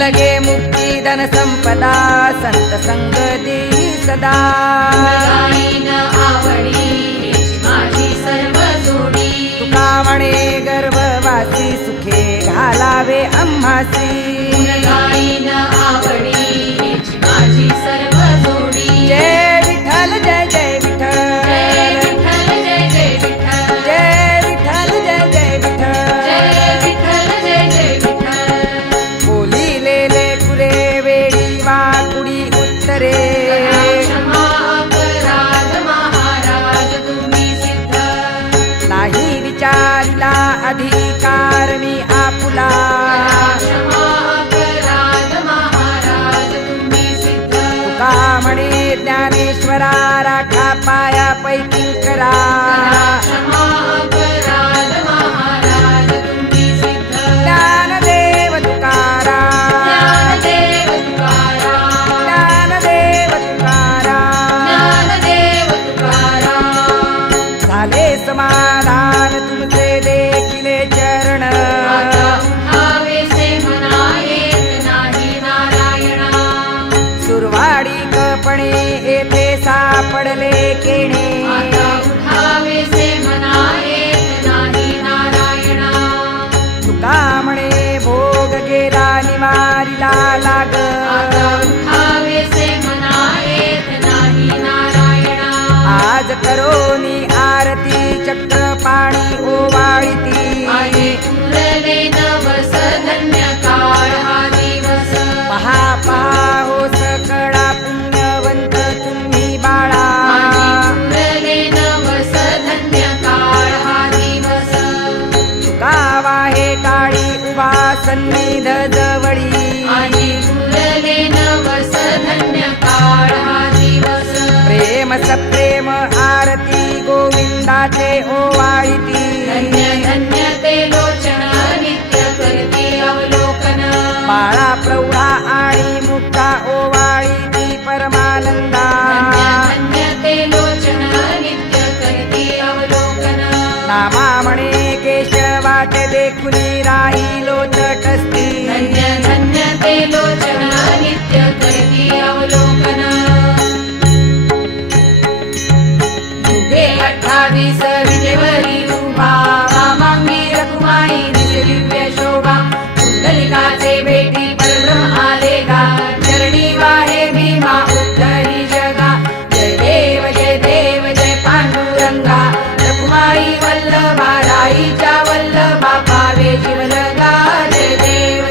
लगे मुक्ती धन संपदा संत संग देई सदा गाईन आवडी हेची माझी सर्व जोडी तुका म्हणे गर्भवासी सुखे घालावे आम्हासी गाईन आवडी हेची माझी सर्व जोडी जय विठ्ठल जय जय विठ्ठल जय विठ्ठल जय जय विठ्ठल जय विठ्ठल जय जय विठ्ठल जय विठ्ठल जय जय विठ्ठल बोलिलेले कुरे वेळी वाकुडी उत्तरे क्षमा अपराध महाराज तुम्ही सिद्ध नाही विचारिला अधिकार मी आपुला क्षमा अपराध महाराज तुम्ही सिद्ध तुका म्हणे ज्ञानेश्वरा राखा पायापैकी करा क्षमा अपराध महाराज तुम्ही सिद्ध ज्ञानदेव तुकाराम ज्ञानदेव तुकाराम ज्ञानदेव तुकाराम ज्ञानदेव तुकाराम झाले समाधान तुमचे देखिले चरण आता उठावेसे मना येत नाही नारायणा सुरवाडी कपणे येथे सापडले केणे आता उठावेसे मना येत नाही नारायणा तुका म्हणे भोग गेला निवारिला लाग आता उठावेसे मना येत नाही नारायणा आज करोनी आरती चक्र पाणी ओवाळीती आणि उरले नवस धन्य काळ हा दिवस पहा पहा हो सकळा पुण्यवंत तुम्ही बाळा आणि उरले नवस धन्य काळ हा दिवस तुकावा हे काळी उभा सन्निध जवळी आणि उरले नवस धन्य काळ हा दिवस प्रेम सप्रेम आरती गोविंदाचे ओवाळीती धन्य धन्य ते लोचन नित्य करती अवलोकन बाळा प्रौढा आणि मुक्ता ओवाळीती परमानंदा धन्य धन्य ते लोचन नित्य करती अवलोकन नामा म्हणे केशवाचे देखुनी राहिलो तटस्थी धन्य धन्य ते लोचन नित्य करती अवलोकन युगे 28 विजेवरी उभा वामांगी रखुमाई दिसे दिव्य शोभा कुंडलिकाचे भेटी परब्रह्म आले गा चरणी वाहे भीमा उद्धरी जगा जय देव जय पांडुरंगा रखुमाई वल्लभा राईच्या वल्लभा पावे जीवनगा जय देव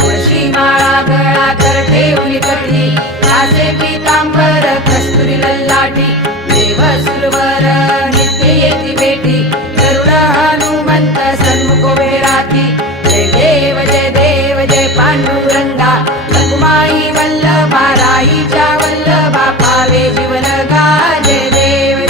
तुळशी माळा गळा तर ठेवली कठी नासे पीतांबर कस्तुरी लल्लाटी देव सुरवर नित्य येती भेटी गरुड हनुमंत सन्मुख उभे राहती जय देव जय पांडुरंगा रखुमाई वल्लभा राईच्या वल्लभा पावे जीवनगा जय देव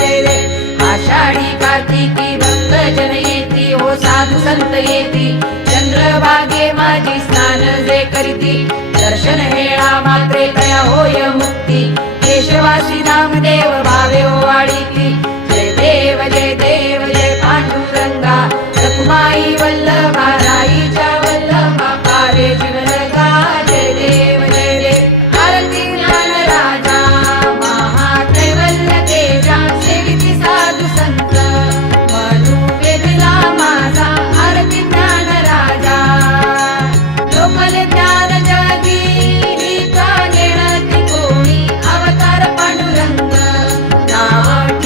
आषाढी कार्तिकी भक्त जन येती हो साधू संत येती चंद्रभागे माझी स्नान जे करीती दर्शन हेळा मात्रे तया होय मुक्ती केशवासी नामदेव भावे ओवाळीती जय देव जय पांडुरंगा रखुमाई वल्लभा राईच्या वल्लभा पावे जीवनगा जय देव आरती ज्ञान राजा महाकैवल्य तेजा सेविती साधू संत मनु वेदिला माझा आरती ज्ञान राजा लोकल ज्ञान जगी ही का घेणती कोणी अवतार पांडुरंग नाव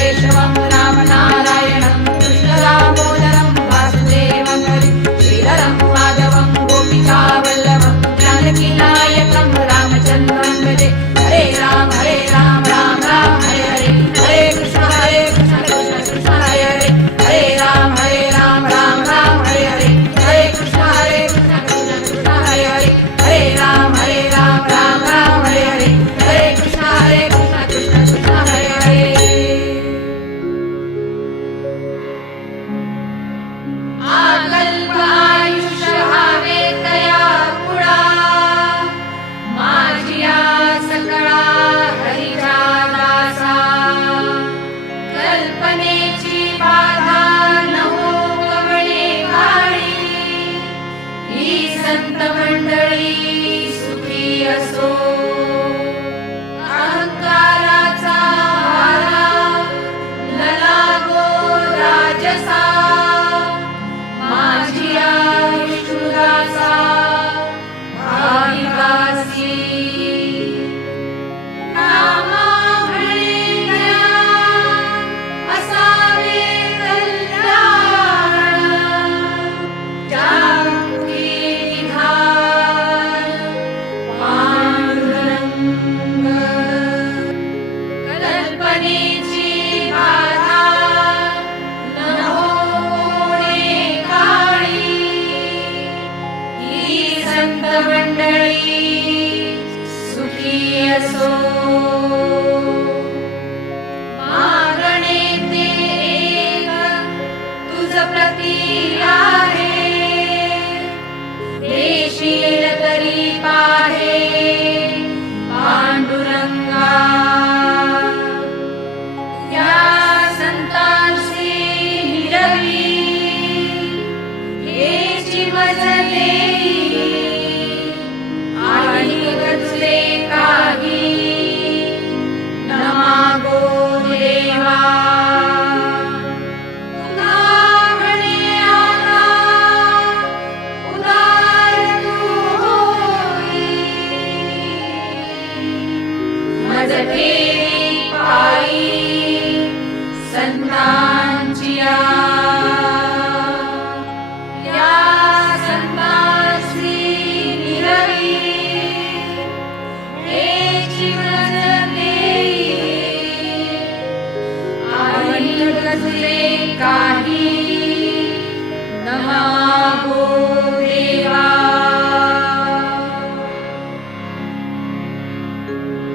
केशवं रामनारायणं कृष्णदामोदरं वासुदेवं हरि श्रीधरं माधवं गोपिकावल्लभं जानकीनायकं रामचन्द्रं भजे हरे राम राम राम हरे हरे हरे कृष्ण कृष्ण कृष्ण हरे हरे हरे राम राम राम हरे हरे हरे कृष्ण कृष्ण कृष्ण हरे हरे हरे राम राम राम हरे हरे हरे कृष्ण कृष्ण कृष्ण हरे हरे आकल्प आयुष्य हावे तया पुढा माझिया सकळा हरीच्या दासा कल्पनेची बाधा न हो कवळे काळी ही संत मंडळी सुखी असो अहंकाराचा वारा न लागो राजसा माझिया विष्णुदासा भाविकासी नामा म्हणेल्या असावे कल्याण जागृती विधान पांडुरंग कल्पनेची बाधा न होणे काळी ही संत मंडळी सुखी असो मागणे ते एक तुझ प्रती आहे देशील तरी पाहे पांडुरंगा या संतांशी हिरवी हेची मजले आणि गजले काही न मागो देवा तुला म्हणे आता उदार तू होई मज ठेवी पायी संतांची या संतांशी निरवी हेची मजले आणि गजले काही न मागो देवा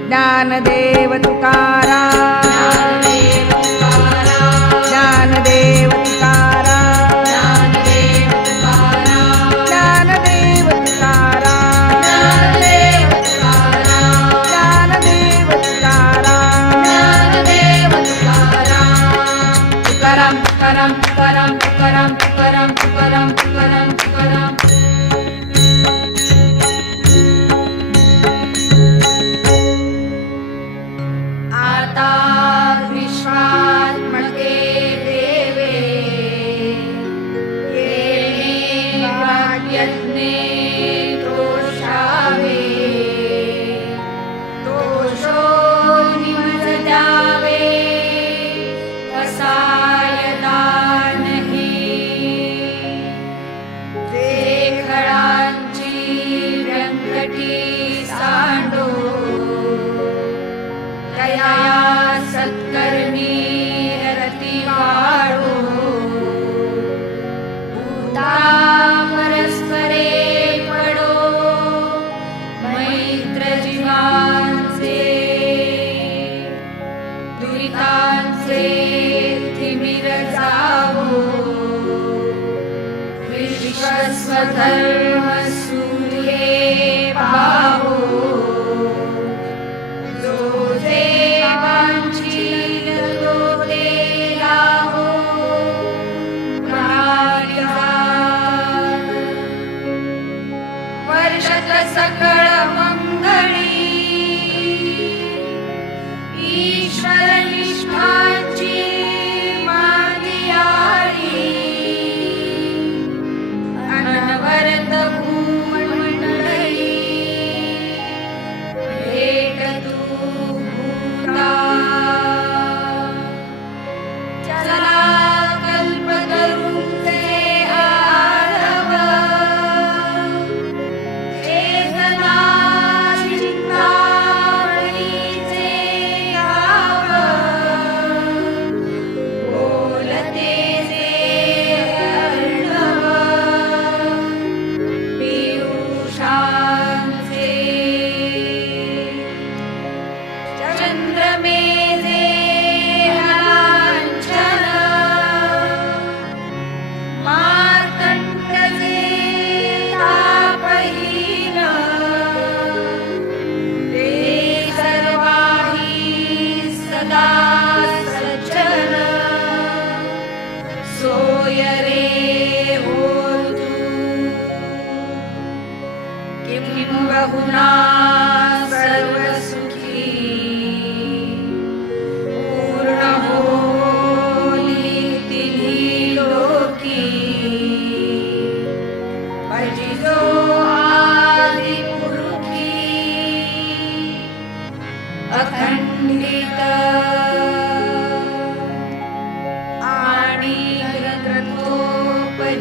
ज्ञानदेव तुकाराम ज्ञानदेव तुकाराम ज्ञानदेव तुकाराम ज्ञानदेव तुकाराम ज्ञानदेव तुकाराम ज्ञानदेव तुकाराम ज्ञानदेव तुकाराम तुकाराम तुकाराम तुकाराम तुकाराम तुकाराम तुकाराम तुकाराम तुकाराम आता विश्वात्मके देवे येणे भाग्यज्ञे तोषावे तोषो निमज द्यावे कसायदा नाही देखळांची व्यंकटी सांडो कया सत्कर्मी रती वाळो भूता परस्परे पडो मैत्र जीवांचे दुरितांचे थिमिर जावो विश्वस्वधर्म सूर्ये पाहो जो देवांचील तो ते लाहो प्राणिजा वर्षत सकळ मंगळी ईश्वर निष्ठांची मानियाळी अनवरत भू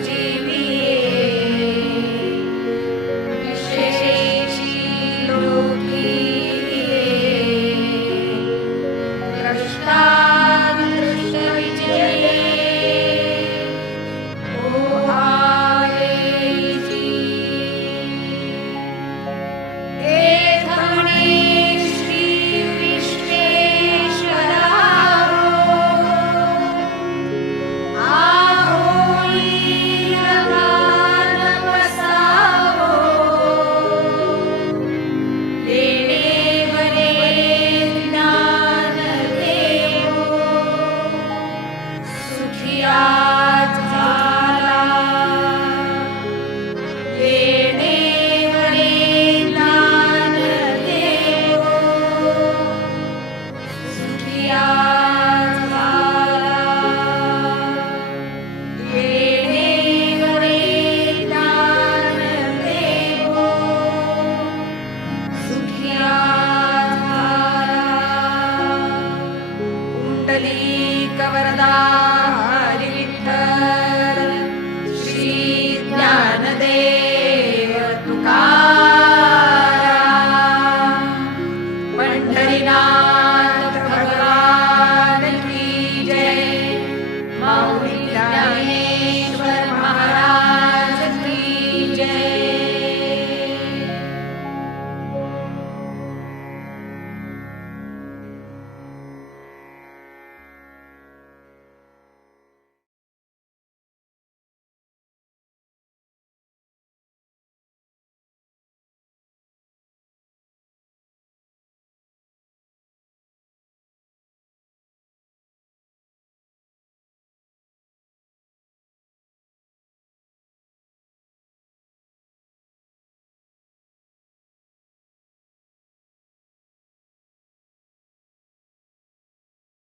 जीव